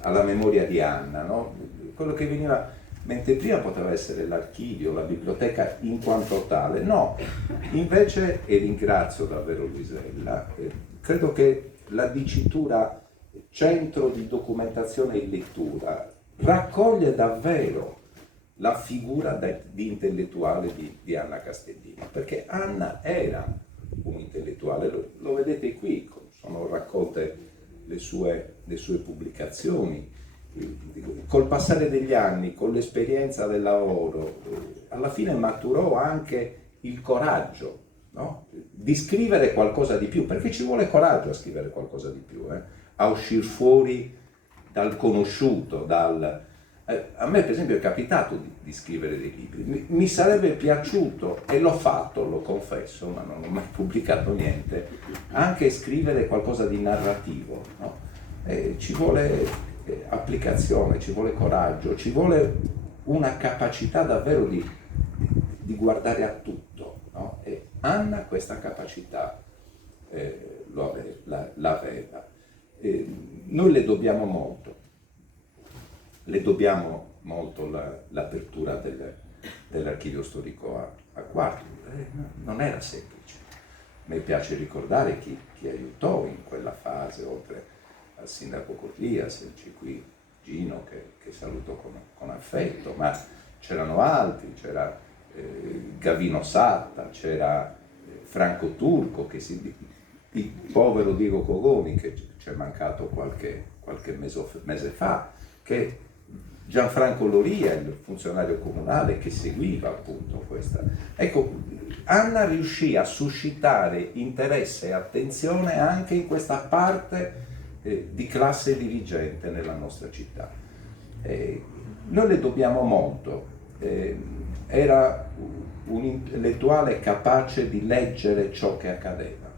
alla memoria di Anna, no? Quello che veniva, mentre prima poteva essere l'archivio, la biblioteca in quanto tale, no, invece, e ringrazio davvero Luisella, credo che la dicitura centro di documentazione e lettura raccoglie davvero la figura di intellettuale di Anna Castellini, perché Anna era un intellettuale, lo vedete qui, sono raccolte le sue pubblicazioni. Col passare degli anni, con l'esperienza del lavoro, alla fine maturò anche il coraggio, no? Di scrivere qualcosa di più, perché ci vuole coraggio a scrivere qualcosa di più, a uscire fuori dal conosciuto, a me per esempio è capitato di scrivere dei libri, mi sarebbe piaciuto, e l'ho fatto, lo confesso, ma non ho mai pubblicato niente, anche scrivere qualcosa di narrativo, no? Ci vuole applicazione, ci vuole coraggio, ci vuole una capacità davvero di guardare a tutto, no? E Anna questa capacità l'aveva. Noi le dobbiamo molto l'apertura dell'archivio storico a Quarto. Non era semplice. Mi piace ricordare chi aiutò in quella fase, oltre al sindaco Cotlias, c'è qui Gino che saluto con affetto, ma c'erano altri, c'era Gavino Satta, c'era Franco Turco, il povero Diego Cogoni che ci è mancato qualche mese fa, che Gianfranco Loria, il funzionario comunale che seguiva appunto questa. Ecco, Anna riuscì a suscitare interesse e attenzione anche in questa parte di classe dirigente nella nostra città. Noi le dobbiamo molto. Era un intellettuale capace di leggere ciò che accadeva,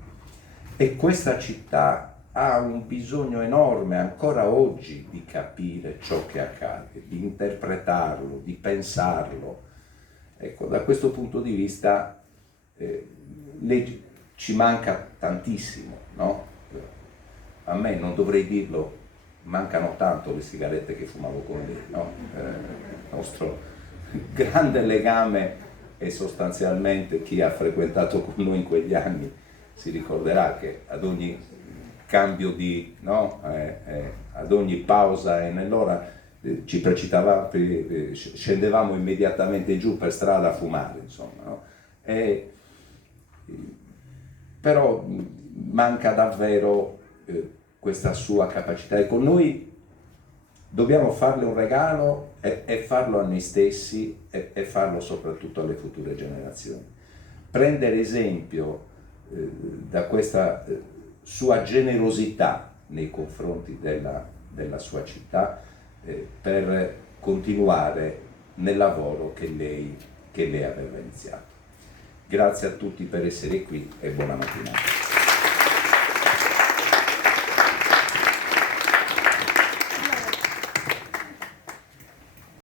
e questa città ha un bisogno enorme ancora oggi di capire ciò che accade, di interpretarlo, di pensarlo. Ecco, da questo punto di vista ci manca tantissimo, no? A me, non dovrei dirlo, mancano tanto le sigarette che fumavo con lei, no? Il nostro grande legame, e sostanzialmente chi ha frequentato con noi in quegli anni si ricorderà che ad ogni cambio ad ogni pausa e nell'ora ci precipitavamo, scendevamo immediatamente giù per strada a fumare, insomma, no? Però manca davvero questa sua capacità, e con noi dobbiamo farle un regalo e farlo a noi stessi e farlo soprattutto alle future generazioni. Prendere esempio da questa sua generosità nei confronti della sua città per continuare nel lavoro che lei aveva iniziato. Grazie a tutti per essere qui e buona mattinata.